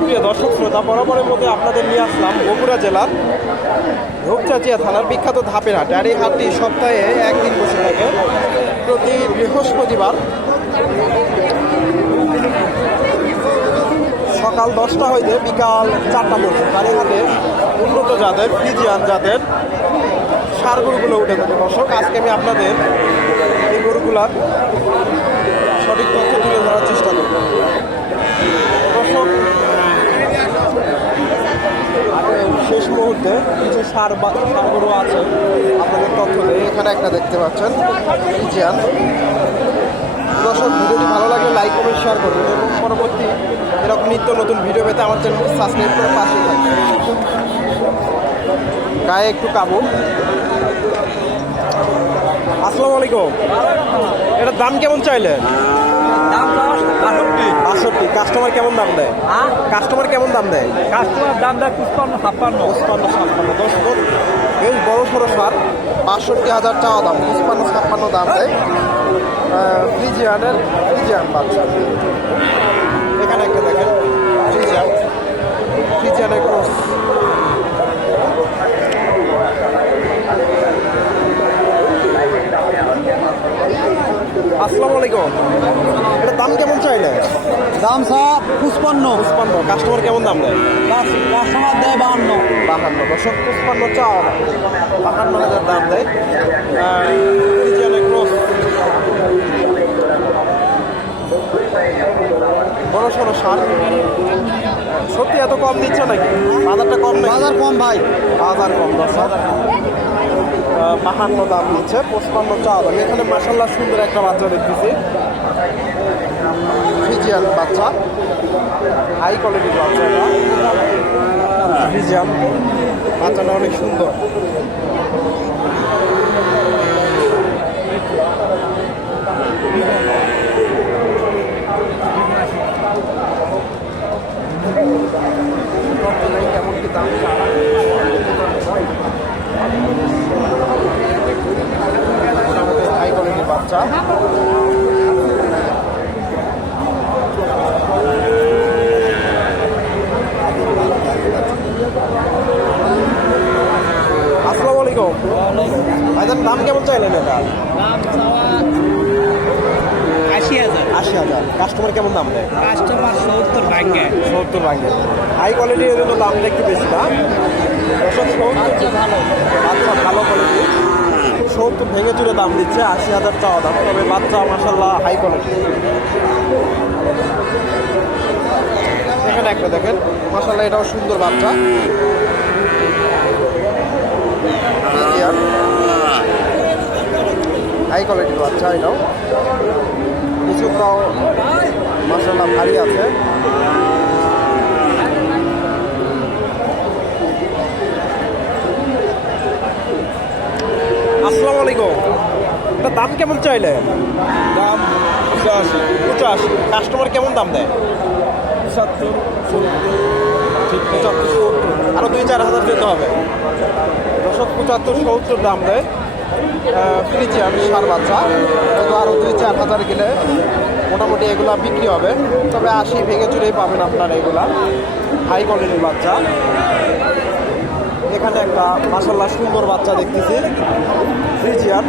সুপ্রিয় দর্শক শ্রোতা, বরাবরের মধ্যে আপনাদের নিয়ে আসলাম বগুড়া জেলার রূপচাচিয়া থানার বিখ্যাত ধাপের হাট। আর এই হাটটি সপ্তাহে একদিন বসে থাকে, প্রতি বৃহস্পতিবার সকাল দশটা হইতে বিকাল চারটা পর্যন্ত। আর হাটে উন্নত জাতের, ফিজিয়ান জাতের সার গরুগুলো উঠে থাকে। দর্শক, আজকে আমি আপনাদের এই গরুগুলার সঠিক তথ্য তুলে ধরার চেষ্টা করব দর্শক আগে শেষ মুহূর্তে কিছু সার বা সার গরু আছে আপনাদের তথ্য দেয় এখানে একটা দেখতে পাচ্ছেন ফিজিয়ান দর্শক ভিডিওটি ভালো লাগলে লাইক কমেন্ট শেয়ার করবেন এবং পরবর্তী এরকম নিত্য নতুন ভিডিও পেতে আমার চ্যানেলটি সাবস্ক্রাইব করে পাশে থাকবেন গায়ে একটু কাবু। আসসালামু আলাইকুম। এটার দাম কেমন চাইলেন? দাম বাষট্টি বাষট্টি কাস্টমার কেমন দাম দেয়? হ্যাঁ? কাস্টমার কেমন দাম দেয়? কাস্টমার দাম দেয় পুষ্পান্ন ছাপ্পান্ন। পুষ্পান্ন ছাপ্পান্ন দশ ফুট। বেশ বড় সড়ো সার বাষট্টি হাজার টাকা দাম পুষ্পান্ন ছাপ্পান্ন দাম দেয়। ফ্রিজিয়ানের ফ্রিজিয়ান বাচ্চা এখানে একটা দেখেন ফ্রিজিয়ান ফ্রিজিয়ানের ক্রস আসসালামু আলাইকুম এটা দাম কেমন চাইলে দাম সব পুষ্পান্ন পঁচপান্ন কাস্টমার কেমন দাম দেয় কাস্টমার দেয় বাহান্ন বাহান্ন দশক পুষ্পান্ন চাওয়া বাহান্ন হাজার দাম দেয়। ক্রস বড় সড়ো সার। সত্যি এত কম দিচ্ছে নাকি? বাজারটা কম বাজার কম ভাই। বাজার কম দশ হাজার বাহান্ন দাম দিচ্ছে পঁচপান্ন চাওয়া দাম এখানে মাসাল্লাহ সুন্দর একটা বাচ্চা দেখতেছি। ফিজিয়ান বাচ্চা। হাই কোয়ালিটির বাচ্চা ফিজিয়ান। বাচ্চাটা অনেক সুন্দর। কেমন কি দাম মোটামুটি বাচ্চা আসসালামু আলাইকুম ভাইজান দাম কেমন চাইলেন এটা? আশি হাজার। আশি হাজার। কাস্টমার কেমন দাম দেয় কাস্টমার সত্তর ভাগ্যে সত্তর ভাঙে হাই কোয়ালিটির এর জন্য দামটা একটু বেশি না? ভালো। বাচ্চা ভালো কোয়ালিটি সত্তর ভেঙে চুরে দাম দিচ্ছে আশি হাজার চাওয়া দাম। তবে বাচ্চা মাসাল্লাহ হাই কোয়ালিটি এখানে একটা দেখেন মাসাল্লাহ এটাও সুন্দর বাচ্চা। হাই কোয়ালিটির বাচ্চা এটাও কিছুটাও মাসাল্লাহ ভারী আছে। আসসালামু আলাইকুম। এটা দাম কেমন চাইলে দাম পঁচাশি। পঁচাশি। কাস্টমার কেমন দাম দেয়? পঁচাত্তর পঁচাত্তর আরও দুই চার হাজার যেতে হবে। দশক পঁচাত্তর সত্তর দাম দেয়। ফ্রিজিয়ান সার বাচ্চা। তো আরও দুই চার হাজার গেলে মোটামুটি এগুলা বিক্রি হবে। তবে আশি ভেঙে চুরেই পাবেন আপনারা এগুলা। হাই কোয়ালিটির বাচ্চা। এখানে একটা মাসাল্লাহ সুন্দর বাচ্চা দেখতেছি। ফ্রিজিয়ান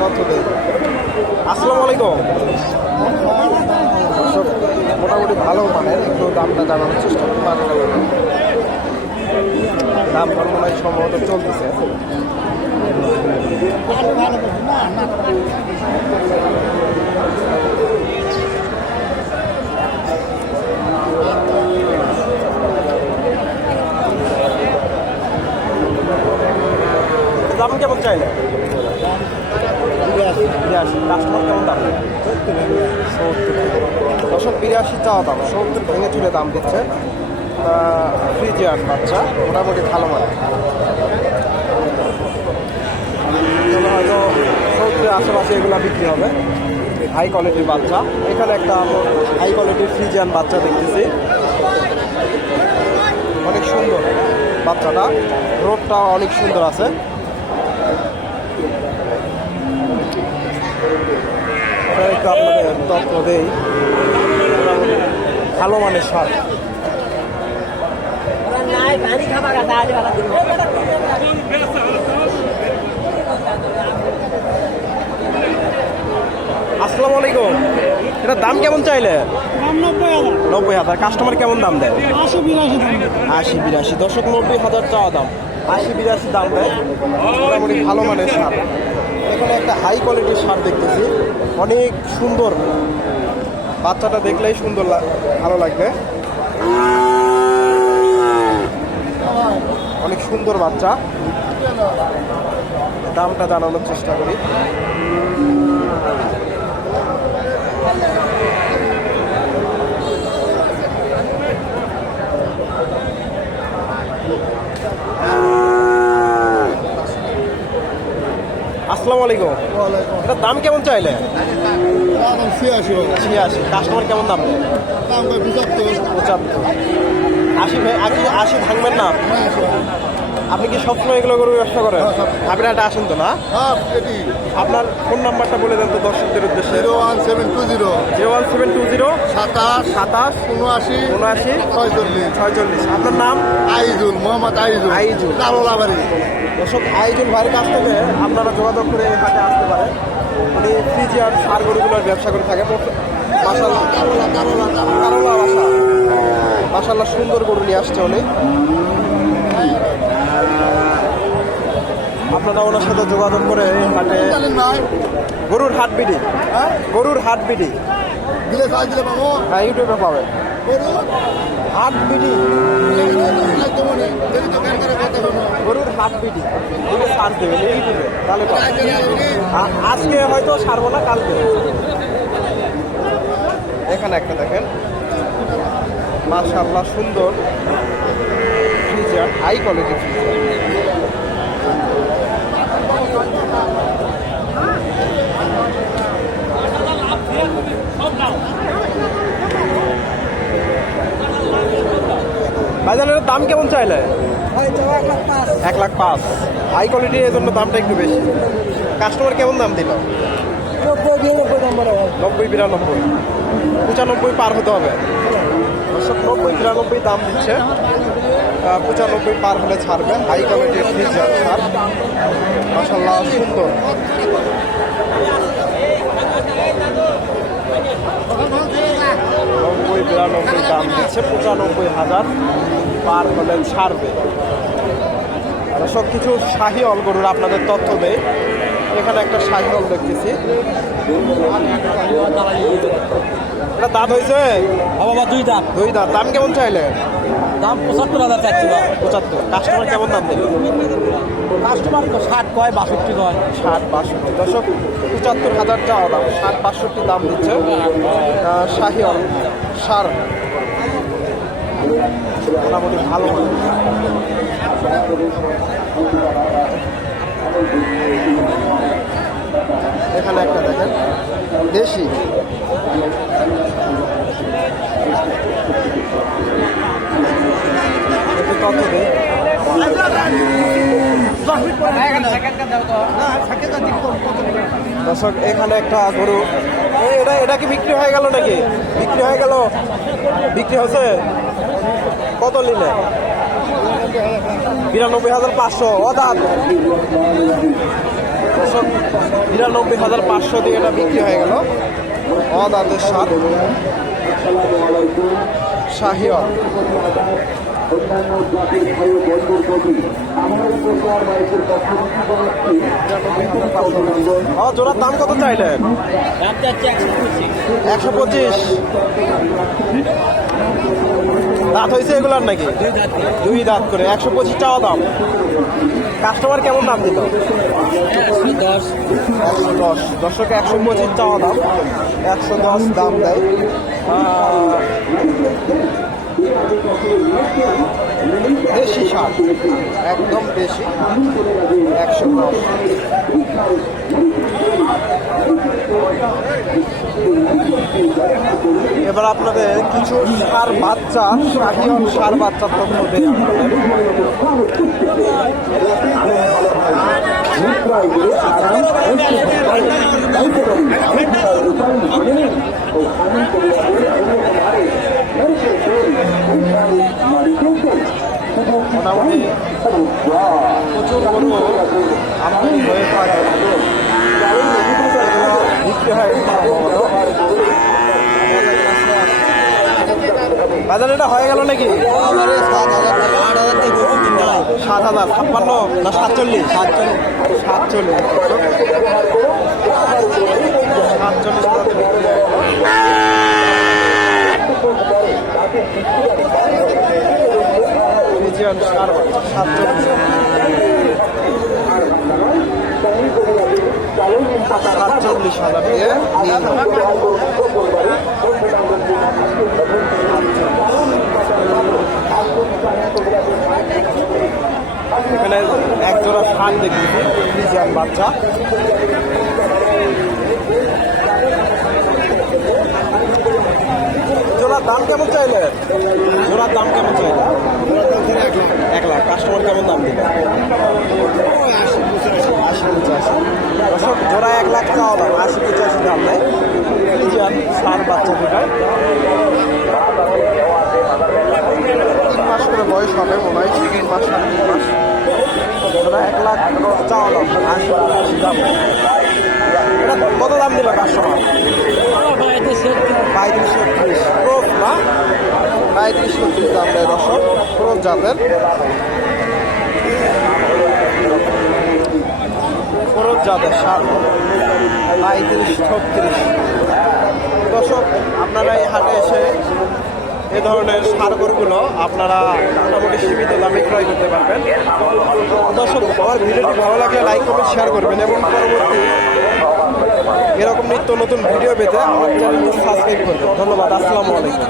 তথ্য দেই আসসালামু আলাইকুম দর্শক, মোটামুটি ভালো মানের একটু দামটা জানানোর চেষ্টা করব বাজারে দাম দর মনে হয় সম্ভবত চলতেছে দাম কেমন চাইলে? বিরাশি। কাস্টমার কেমন দাম? সত্তর। দশক বিরাশি চাওয়া দাম। সত্তর ভেঙে চুলে দাম দিচ্ছে। ফ্রিজিয়ান বাচ্চা মোটামুটি ভালো মানে এগুলো হয়তো সত্তরের আশেপাশে এগুলো বিক্রি হবে। হাই কোয়ালিটির বাচ্চা। এখানে একটা হাই কোয়ালিটির ফ্রিজিয়ান বাচ্চা দেখতেছি। অনেক সুন্দর বাচ্চাটা। রোগটা অনেক সুন্দর আছে। আপনাদের তথ্য দেই। ভালো মানের সার খাবার আসসালামু আলাইকুম। এটা দাম কেমন চাইলে? নব্বই হাজার। কাস্টমার কেমন দাম দেয়? আশি বিরাশি দাম। আশি বিরাশি। দশক নব্বই হাজার চাওয়া দাম। আশি বিরাশি দাম দেয়। মোটামুটি ভালো মানের সার। এখানে একটা হাই কোয়ালিটির সার দেখতেছি। অনেক সুন্দর। বাচ্চাটা দেখলেই সুন্দর লাগ- ভালো লাগবে। অনেক সুন্দর বাচ্চা। দামটা জানানোর চেষ্টা করি। আসসালামু আলাইকুম। এটা দাম কেমন চাইলে? ছিয়াশি কাস্টমার কেমন দাম? দেয় পঁচাত্তর। আশি ভে- আশি আশি ভাঙবেন না? আপনি কি সবসময় এগুলো করে ব্যবসা করেন? আপনি একটা আসেন তো না? আপনার ফোন নাম্বারটা বলে দেন তো দর্শকদের উদ্দেশ্যে। Zero one seven two zero. Zero one seven two zero. সাতাশ। সাতাশ। উনআশি। উনআশি। ছয়চল্লিশ। ছয়চল্লিশ। আপনার নাম? আইজুল মোহাম্মদ আইজুল। আইজুল। কালোলাবাড়ি দর্শক আয়োজন ভাইয়ের কাছ থেকে আপনারা যোগাযোগ করে হাটে আসতে পারেন। উনি ফ্রিজিয়ান সার গরুগুলোর ব্যবসা করে থাকে। মাসাল্লাহ কারোলা বাসা। মাসাল্লাহ সুন্দর গরু নিয়ে আসছে উনি। আপনারা ওনার সাথে যোগাযোগ করে এই হাটে গরুর হাট বিডি। গরুর হাট বিডি। পাবো হ্যাঁ ইউটিউবে পাবেন। হাট বিডি। গরুর হাট বিডি। এটা সার দেবেন ইউটিউবে। তাহলে আজকে হয়তো সারবো না, কালকে। এখানে একটা দেখেন। মাশাআল্লাহ সুন্দর। ফ্রিজার হাই কোয়ালিটি ফ্রিজার দাম কেমন চাইলে? এক লাখ পাঁচ। হাই কোয়ালিটির জন্য দামটা একটু বেশি। কাস্টমার কেমন দাম দিল? নব্বই বিরানব্বই। পঁচানব্বই পার হতে হবে। নব্বই বিরানব্বই দাম দিচ্ছে। পঁচানব্বই পার হলে ছাড়বেন। হাই কোয়ালিটির ফ্রিজার সার মাসাল্লাহ সুন্দর। নব্বই বিরানব্বই দাম দিচ্ছে পঁচানব্বই হাজার পার হলে ছাড়বে। সব কিছু শাহি অল গরুর আপনাদের তথ্য দেয় এখানে একটা শাহি অল দেখতেছি। এটা দাঁত হয়েছে দুই দাম দুই দাঁত। দাম কেমন চাইলে দাম পঁচাত্তর হাজার চাচ্ছিল পঁচাত্তর। কাস্টমার কেমন দাম দিল কাস্টমার ষাট কয় বাষট্টি কয়। ষাট বাষট্টি। দশক পঁচাত্তর হাজার চাওয়া দাম ষাট বাষট্টি দাম দিচ্ছে শাহি সার। মোটামুটি ভালো এখানে একটা দেখেন দেশি একটু তথ্য দিই দর্শক, এখানে একটা গরু। এটা এটা কি বিক্রি হয়ে গেল নাকি? বিক্রি হয়ে গেল। বিক্রি হয়েছে? কত নিলে? বিরানব্বই হাজার পাঁচশো, অদাত। দর্শক, বিরানব্বই হাজার পাঁচশো দিয়ে এটা বিক্রি হয়ে গেল। অদাতের সাত শাহিয়র ও জোড়ার দাম কত চাইলেন একশো পঁচিশ। দাঁত হয়েছে এগুলার নাকি? দুই দাঁত করে, একশো পঁচিশ টাকা দাম। কাস্টমার কেমন দাম দিল দশ। দর্শক একশো পঁচিশ টাকা দাম। একশো দশ দাম দেয়। দেশি সার, একদম দেশি, একশো এবার আপনাদের কিছু সার বাচ্চা শাহিয়ন সার বাচ্চার তথ্য দেয় মোটামুটি প্রচুর গরু আমদানি হয়ে এটা হয়ে গেল নাকি? সাত হাজার, ছাপ্পান্ন না সাতচল্লিশ? সাতচল্লিশ। সাতচল্লিশ। সাতচল্লিশ। সার বাচ্চা, সাতচল্লিশ হাজার দিয়ে নিয়ে নাও। এখানে এক জোড়া শান দেখতেছি বাচ্চা জোড়ার দাম কেমন চাইলে? জোড়ার দাম কেমন চাইলে? এক লাখ। কাস্টমার কেমন দাম দিবে? আশি পঁচাশি। দর্শক জোড়া এক লাখ চাওয়া দাম। আশি পঁচাশি দাম নেয় ফ্রিজিয়ান সার বাচ্চা দুটায় তিন মাস করে বয়স হবে মনে হয় তিন মাস তিন মাস। জোড়া এক লাখ চাওয়া দাম। আশি পঁচাশি দাম। কত দাম দিল কাস্টমার পঁয়ত্রিশ ছত্রিশ ক্রোপ না পঁয়ত্রিশ ছত্রিশ দাম দেয় দর্শক ক্রোপ ক্রোপ জাতের সার পঁয়ত্রিশ ছত্রিশ দর্শক আপনারা এই হাটে এসে এ ধরনের সার গরুগুলো আপনারা মোটামুটি সীমিত দামে ক্রয় করতে পারবেন। দর্শক, আমার ভিডিওটি ভালো লাগলে লাইক কমেন্ট শেয়ার করবেন এবং পরবর্তী এরকম নিত্য নতুন ভিডিও পেতে আমার চ্যানেলটি সাবস্ক্রাইব করবেন ধন্যবাদ আসসালামু আলাইকুম।